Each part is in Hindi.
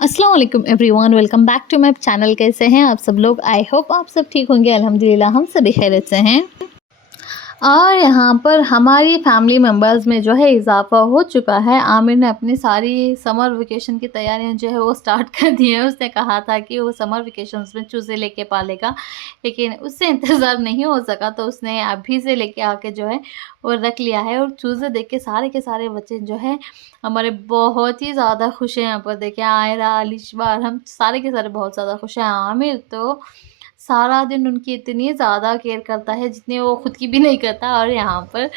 अस्सलाम वालेकुम everyone, welcome back to my channel. कैसे हैं आप सब लोग? आई होप आप सब ठीक होंगे। अल्हम्दुलिल्लाह हम सभी खैरियत से हैं। और यहाँ पर हमारी फैमिली मेम्बर्स में जो है इजाफ़ा हो चुका है। आमिर ने अपनी सारी समर वेकेशन की तैयारियां जो है वो स्टार्ट कर दी है। उसने कहा था कि वो समर वेकेशंस में चूज़े लेके पालेगा, लेकिन उससे इंतज़ार नहीं हो सका, तो उसने अभी से लेके आके जो है वो रख लिया है। और चूज़े देख के सारे बच्चे जो है हमारे बहुत ही ज़्यादा खुश हैं। यहाँ पर देखिए आयरा, अलिशबा, हम सारे के सारे बहुत ज़्यादा खुश हैं। आमिर तो सारा दिन उनकी इतनी ज़्यादा केयर करता है जितनी वो खुद की भी नहीं करता। और यहाँ पर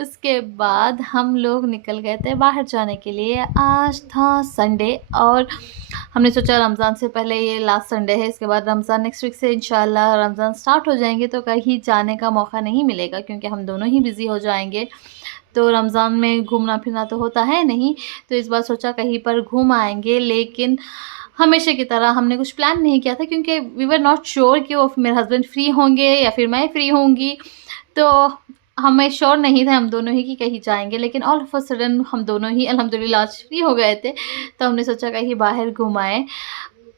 उसके बाद हम लोग निकल गए थे बाहर जाने के लिए। आज था संडे और हमने सोचा रमज़ान से पहले ये लास्ट संडे है, इसके बाद रमज़ान नेक्स्ट वीक से इंशाल्लाह रमज़ान स्टार्ट हो जाएंगे, तो कहीं जाने का मौका नहीं मिलेगा क्योंकि हम दोनों ही बिज़ी हो जाएंगे। तो रमज़ान में घूमना फिरना तो होता है नहीं, तो इस बार सोचा कहीं पर घूम आएंगे। लेकिन हमेशा की तरह हमने कुछ प्लान नहीं किया था क्योंकि वी वर नॉट श्योर कि वो मेरे हस्बैंड फ्री होंगे या फिर मैं फ्री होंगी। तो हमें श्योर नहीं था हम दोनों ही कि कहीं जाएँगे, लेकिन ऑल ऑफ अ सडन हम दोनों ही अल्हम्दुलिल्लाह आज फ्री हो गए थे। तो हमने सोचा कहीं बाहर घूम आएँ।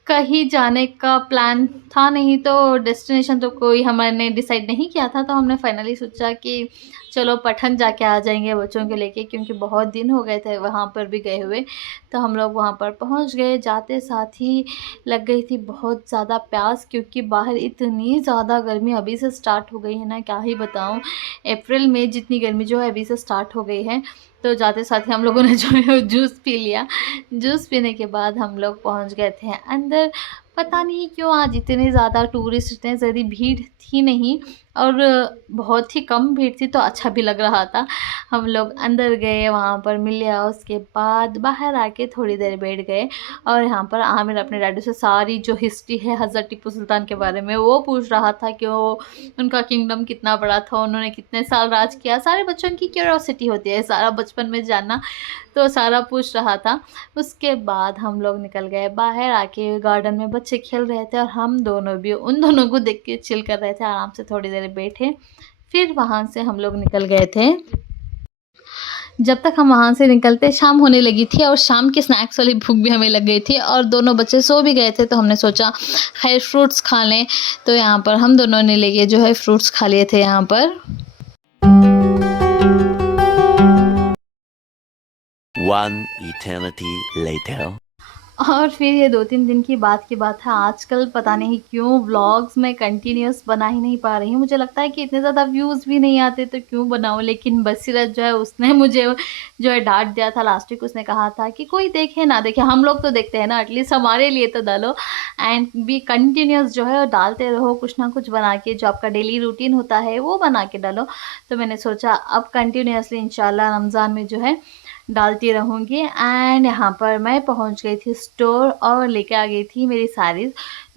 कहीं जाने का प्लान था नहीं, तो डेस्टिनेशन तो कोई हमने डिसाइड नहीं किया था, तो हमने फाइनली सोचा कि चलो पटन जाके आ जाएँगे बच्चों को लेके, क्योंकि बहुत दिन हो गए थे वहाँ पर भी गए हुए। तो हम लोग वहाँ पर पहुँच गए। जाते साथ ही लग गई थी बहुत ज़्यादा प्यास, क्योंकि बाहर इतनी ज़्यादा गर्मी अभी से स्टार्ट हो गई है ना, क्या ही बताऊँ। अप्रैल में जितनी गर्मी जो है अभी से स्टार्ट हो गई है। तो जाते साथ ही हम लोगों ने जो है वो जूस पी लिया। जूस पीने के बाद हम लोग पहुंच गए थे अंदर। पता नहीं क्यों आज इतने ज़्यादा टूरिस्ट, इतने ज़्यादा भीड़ थी नहीं, और बहुत ही कम भीड़ थी, तो अच्छा भी लग रहा था। हम लोग अंदर गए, वहाँ पर मिल लिया, उसके बाद बाहर आके थोड़ी देर बैठ गए। और यहाँ पर आमिर अपने डैडी से सारी जो हिस्ट्री है हज़रत टीपू सुल्तान के बारे में वो पूछ रहा था कि वो उनका किंगडम कितना बड़ा था, उन्होंने कितने साल राज किया। सारे बच्चों की क्यूरियोसिटी होती है सारा बचपन में जानना, तो सारा पूछ रहा था। उसके बाद हम लोग निकल गए बाहर। आके गार्डन में बच्चे खेल रहे थे और हम दोनों भी उन दोनों को देख के चिल कर रहे थे, आराम से थोड़ी देर बैठे। फिर वहाँ से हम लोग निकल गए थे। जब तक हम वहाँ से निकलते शाम होने लगी थी और शाम की स्नैक्स वाली भूख भी हमें लग गई थी, और दोनों बच्चे सो भी गए थे, तो हमने सोचा खैर फ्रूट्स खा लें। तो यहाँ पर हम दोनों ने लेके जो है फ्रूट्स खा लिए थे यहाँ पर। One eternity later. और फिर ये 2-3 दिन की बात है, आजकल पता नहीं क्यों व्लॉग्स मैं कंटिन्यूअस बना ही नहीं पा रही हूँ। मुझे लगता है कि इतने ज़्यादा व्यूज़ भी नहीं आते तो क्यों बनाऊँ, लेकिन बसीरत जो है उसने मुझे जो है डाँट दिया था लास्ट वीक। उसने कहा था कि कोई देखे ना देखे, हम लोग तो देखते हैं ना, एटलीस्ट हमारे लिए तो डालो, एंड बी कंटिन्यूअस जो है डालते रहो कुछ ना कुछ बना के, जो आपका डेली रूटीन होता है वो बना के डालो। तो मैंने सोचा अब कंटिन्यूअसली इंशाल्लाह रमज़ान में जो है डालती रहूँगी। एंड यहाँ पर मैं पहुँच गई थी स्टोर और लेके आ गई थी मेरी साड़ीज़,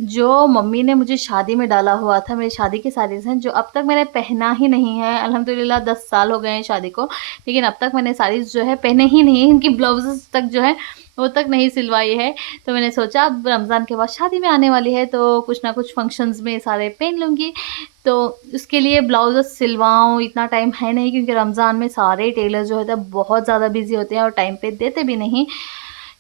जो मम्मी ने मुझे शादी में डाला हुआ था। मेरी शादी की साड़ीज़ हैं जो अब तक मैंने पहना ही नहीं है। अल्हम्दुलिल्लाह 10 साल हो गए हैं शादी को, लेकिन अब तक मैंने साड़ीज़ जो है पहने ही नहीं है। इनकी ब्लाउज़ेज़ तक जो है वो तक नहीं सिलवाई है। तो मैंने सोचा अब रमज़ान के बाद शादी में आने वाली है, तो कुछ ना कुछ फंक्शंस में सारे पहन लूँगी। तो उसके लिए ब्लाउज़ सिलवाऊँ इतना टाइम है नहीं, क्योंकि रमज़ान में सारे टेलर जो होते हैं बहुत ज़्यादा बिज़ी होते हैं और टाइम पे देते भी नहीं।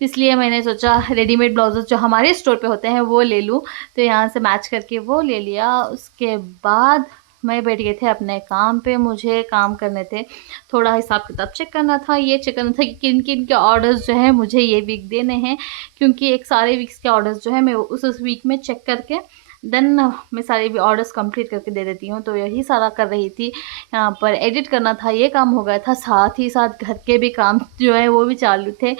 इसलिए मैंने सोचा रेडीमेड ब्लाउज़ेज़ जो हमारे स्टोर पे होते हैं वो ले लूँ, तो यहाँ से मैच करके वो ले लिया। उसके बाद मैं बैठ गए थे अपने काम पे, मुझे काम करने थे, थोड़ा हिसाब-किताब चेक करना था, ये चेक करना था कि किन-किन के ऑर्डर्स जो हैं मुझे ये वीक देने हैं, क्योंकि एक सारे वीक्स के ऑर्डर्स जो हैं मैं उस वीक में चेक करके देन मैं सारे भी ऑर्डर्स कंप्लीट करके दे देती हूँ। तो यही सारा कर रही थी। यहाँ पर एडिट करना था, ये काम हो गया था, साथ ही साथ घर के भी काम जो है वो भी चालू थे।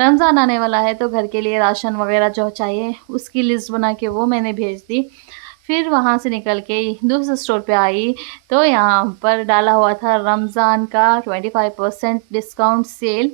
रमज़ान आने वाला है तो घर के लिए राशन वगैरह जो चाहिए उसकी लिस्ट बना के वो मैंने भेज दी। फिर वहाँ से निकल के दूसरे स्टोर पे आई, तो यहाँ पर डाला हुआ था रमज़ान का 25% डिस्काउंट सेल,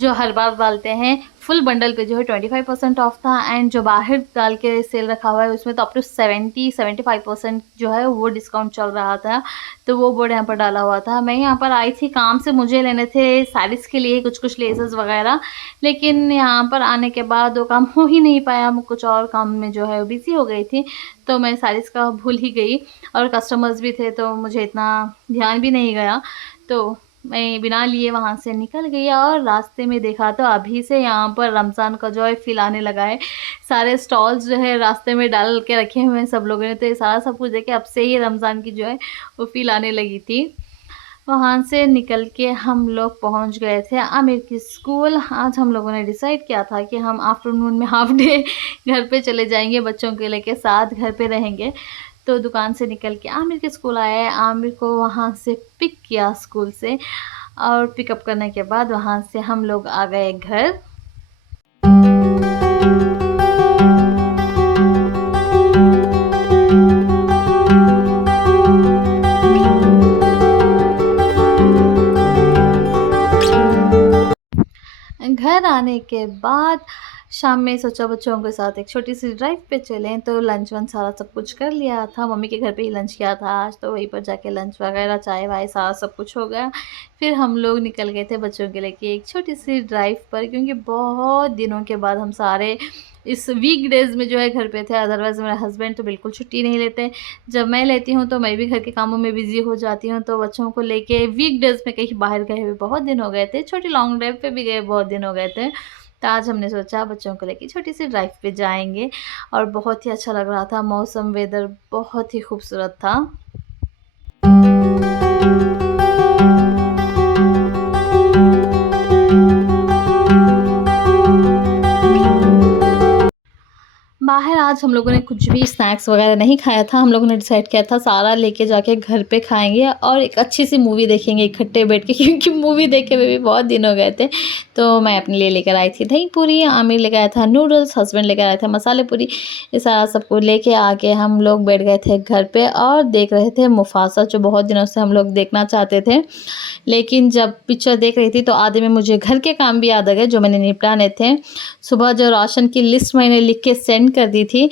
जो हर बार डालते हैं। फुल बंडल पे जो है 25% ऑफ था, एंड जो बाहर डाल के सेल रखा हुआ है उसमें तो अप टू 70-75% जो है वो डिस्काउंट चल रहा था। तो वो बोर्ड यहाँ पर डाला हुआ था। मैं यहाँ पर आई थी काम से, मुझे लेने थे साड़ीज़ के लिए कुछ लेसेस वगैरह, लेकिन यहाँ पर आने के बाद वो काम हो ही नहीं पाया। मैं कुछ और काम में जो है बिज़ी हो गई थी, तो मैं साड़ीज़ का भूल ही गई, और कस्टमर्स भी थे तो मुझे इतना ध्यान भी नहीं गया। तो मैं बिना लिए वहाँ से निकल गई और रास्ते में देखा तो अभी से यहाँ पर रमज़ान का जो है फ़ील आने लगा है। सारे स्टॉल्स जो है रास्ते में डाल के रखे हुए हैं सब लोगों ने, तो ये सारा सब कुछ देख के अब से ही रमज़ान की जो है वो फ़ील आने लगी थी। वहाँ से निकल के हम लोग पहुँच गए थे आमिर की स्कूल। आज हम लोगों ने डिसाइड किया था कि हम आफ्टरनून में हाफ़ डे घर पे चले जाएंगे, बच्चों के लेके साथ घर पे रहेंगे। तो दुकान से निकल के आमिर के स्कूल आए, आमिर को वहाँ से पिक किया स्कूल से और पिकअप करने के बाद वहाँ से हम लोग आ गए घर। घर आने के बाद शाम में सोचा बच्चों के साथ एक छोटी-सी ड्राइव पे चलें, तो लंच वंच सारा सब कुछ कर लिया था। मम्मी के घर पे ही लंच किया था आज, तो वहीं पर जाके लंच वगैरह चाय-वाय सारा सब कुछ हो गया। फिर हम लोग निकल गए थे बच्चों के लेके एक छोटी-सी ड्राइव पर, क्योंकि बहुत दिनों के बाद हम सारे इस वीकडेज़ में जो है घर पे थे। अदरवाइज़ मेरे हस्बैंड तो बिल्कुल छुट्टी नहीं लेते। जब मैं लेती हूँ तो मैं भी घर के कामों में बिज़ी हो जाती हूँ, तो बच्चों को लेके वीकडेज़ में कहीं बाहर गए हुए बहुत दिन हो गए थे। छोटी लॉन्ग ड्राइव पे भी गए बहुत दिन हो गए थे। तो आज हमने सोचा बच्चों को लेके छोटी-सी ड्राइव पे जाएँगे और बहुत ही अच्छा लग रहा था। मौसम, वेदर बहुत ही खूबसूरत था। बाहर आज हम लोगों ने कुछ भी स्नैक्स वगैरह नहीं खाया था। हम लोगों ने डिसाइड किया था सारा लेके जाके घर पे खाएँगे और एक अच्छी सी मूवी देखेंगे इकट्ठे बैठ के, क्योंकि मूवी देखे हुए भी बहुत दिन हो गए थे। तो मैं अपने लिए लेकर आई थी दही पूरी, आमिर लेकर आया था नूडल्स, हस्बैंड लेकर आए थे मसाले पूरी। ये सारा सबको लेके आके हम लोग बैठ गए थे घर पे और देख रहे थे मुफासा, जो बहुत दिनों से हम लोग देखना चाहते थे। लेकिन जब पिक्चर देख रही थी तो आधे में मुझे घर के काम भी याद आ गए जो मैंने निपटाने थे। सुबह जो राशन की लिस्ट मैंने लिख के सेंड कर दी थी,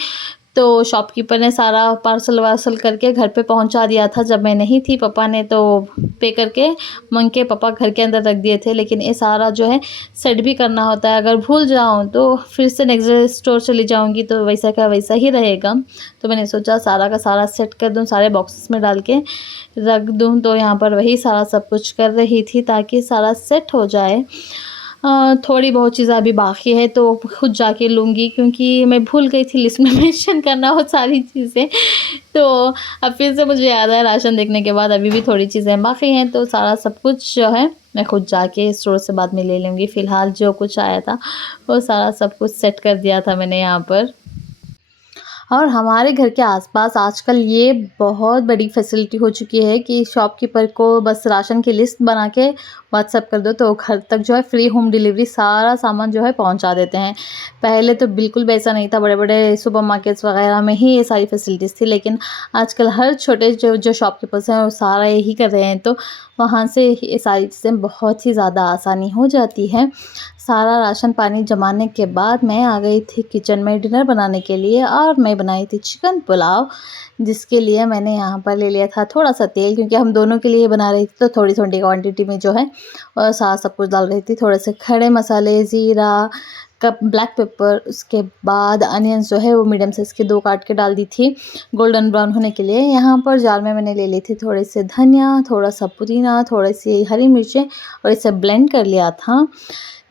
तो शॉपकीपर ने सारा पार्सल-वार्सल करके घर पे पहुंचा दिया था जब मैं नहीं थी। पापा ने तो पे करके माँग के पापा घर के अंदर रख दिए थे, लेकिन ये सारा जो है सेट भी करना होता है। अगर भूल जाऊँ तो फिर से नेक्स्ट डे स्टोर चली जाऊँगी तो वैसा का वैसा ही रहेगा। तो मैंने सोचा सारा का सारा सेट कर दूँ, सारे बॉक्सेस में डाल के रख दूँ। तो यहाँ पर वही सारा सब कुछ कर रही थी ताकि सारा सेट हो जाए। थोड़ी बहुत चीज़ें अभी बाकी है तो खुद जाके लूँगी, क्योंकि मैं भूल गई थी लिस्ट में मेंशन करना वो सारी चीज़ें। तो अब फिर से मुझे याद आया राशन देखने के बाद अभी भी थोड़ी चीज़ें बाकी हैं, तो सारा सब कुछ जो है मैं खुद जाके स्टोर से बाद में ले लूँगी। फ़िलहाल जो कुछ आया था वो सारा सब कुछ सेट कर दिया था मैंने यहाँ पर। और हमारे घर के आसपास आजकल ये बहुत बड़ी फैसिलिटी हो चुकी है कि शॉपकीपर को बस राशन की लिस्ट बना के व्हाट्सएप कर दो तो घर तक जो है फ्री होम डिलीवरी सारा सामान जो है पहुंचा देते हैं। पहले तो बिल्कुल भी ऐसा नहीं था, बड़े बड़े सुपर मार्केट्स वगैरह में ही ये सारी फैसिलिटीज़ थी, लेकिन आजकल हर छोटे जो जो शॉपकीपर्स हैं वो सारा यही कर रहे हैं, तो वहाँ से ये सारी चीज़ें बहुत ही ज़्यादा आसानी हो जाती है। सारा राशन पानी जमाने के बाद मैं आ गई थी किचन में डिनर बनाने के लिए और मैं बनाई थी चिकन पुलाव, जिसके लिए मैंने यहाँ पर ले लिया था थोड़ा सा तेल, क्योंकि हम दोनों के लिए बना रही थी तो थोड़ी थोड़ी क्वांटिटी में जो है और सारा सब कुछ डाल रही थी। थोड़े से खड़े मसाले, ज़ीरा, कप ब्लैक पेपर, उसके बाद अनियंस जो है वो मीडियम साइज़ के 2 काट के डाल दी थी गोल्डन ब्राउन होने के लिए। यहाँ पर जार में मैंने ले ली थी थोड़े से धनिया, थोड़ा सा पुदीना, थोड़ी सी हरी मिर्चें और इसे ब्लेंड कर लिया था।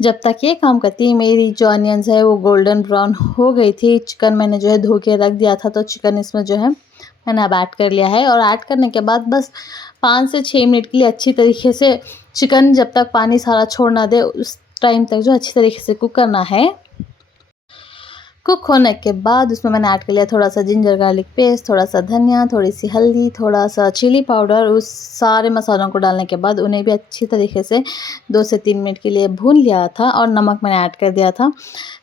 जब तक ये काम करती मेरी जो अनियंस है वो गोल्डन ब्राउन हो गई थी। चिकन मैंने जो है धो के रख दिया था, तो चिकन इसमें जो है मैंने अब ऐड कर लिया है और ऐड करने के बाद बस 5 से 6 मिनट के लिए अच्छी तरीके से चिकन जब तक पानी सारा छोड़ ना दे उस टाइम तक जो अच्छी तरीके से कुक करना है। कुक होने के बाद उसमें मैंने ऐड कर लिया थोड़ा सा जिंजर गार्लिक पेस्ट, थोड़ा सा धनिया, थोड़ी सी हल्दी, थोड़ा सा चिली पाउडर। उस सारे मसालों को डालने के बाद उन्हें भी अच्छी तरीके से 2 से 3 मिनट के लिए भून लिया था और नमक मैंने ऐड कर दिया था।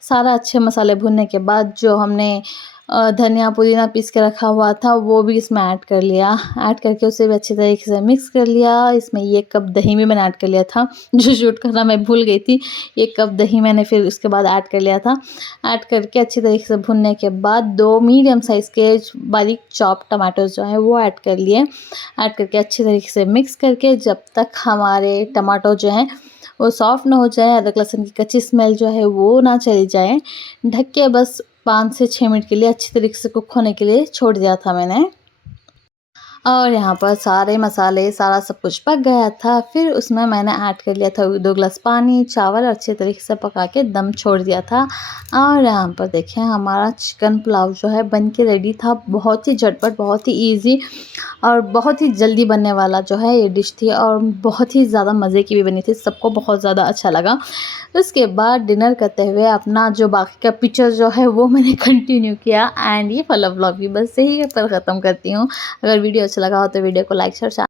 सारा अच्छे मसाले भूनने के बाद जो हमने धनिया पुदीना पीस के रखा हुआ था वो भी इसमें ऐड कर लिया। ऐड करके उसे भी अच्छी तरीके से मिक्स कर लिया। इसमें 1 कप दही भी मैंने ऐड कर लिया था, जो शूट करना मैं भूल गई थी। 1 कप दही मैंने फिर उसके बाद ऐड कर लिया था। ऐड करके अच्छी तरीके से भुनने के बाद 2 मीडियम साइज़ के बारीक चॉप टमाटोज़ जो हैं वो ऐड कर लिए। ऐड करके अच्छी तरीके से मिक्स करके जब तक हमारे टमाटो जो हैं वो सॉफ्ट ना हो जाए, अदरक लहसुन की कच्ची स्मेल जो है वो ना चली जाए, ढक के बस 5 से 6 मिनट के लिए अच्छी तरीके से कुक होने के लिए छोड़ दिया था मैंने। और यहाँ पर सारे मसाले सारा सब कुछ पक गया था। फिर उसमें मैंने ऐड कर लिया था 2 ग्लास पानी, चावल अच्छे तरीके से पका के दम छोड़ दिया था। और यहाँ पर देखें हमारा चिकन पुलाव जो है बन के रेडी था। बहुत ही झटपट, बहुत ही ईज़ी और बहुत ही जल्दी बनने वाला जो है ये डिश थी और बहुत ही ज़्यादा मज़े की भी बनी थी। सबको बहुत ज़्यादा अच्छा लगा। उसके बाद डिनर करते हुए अपना जो बाकी का पिक्चर जो है वो मैंने कंटिन्यू किया एंड ये वाला व्लॉग भी बस यहीं पर ख़त्म करती हूँ। अगर वीडियो अच्छा लगा हो तो वीडियो को लाइक शेयर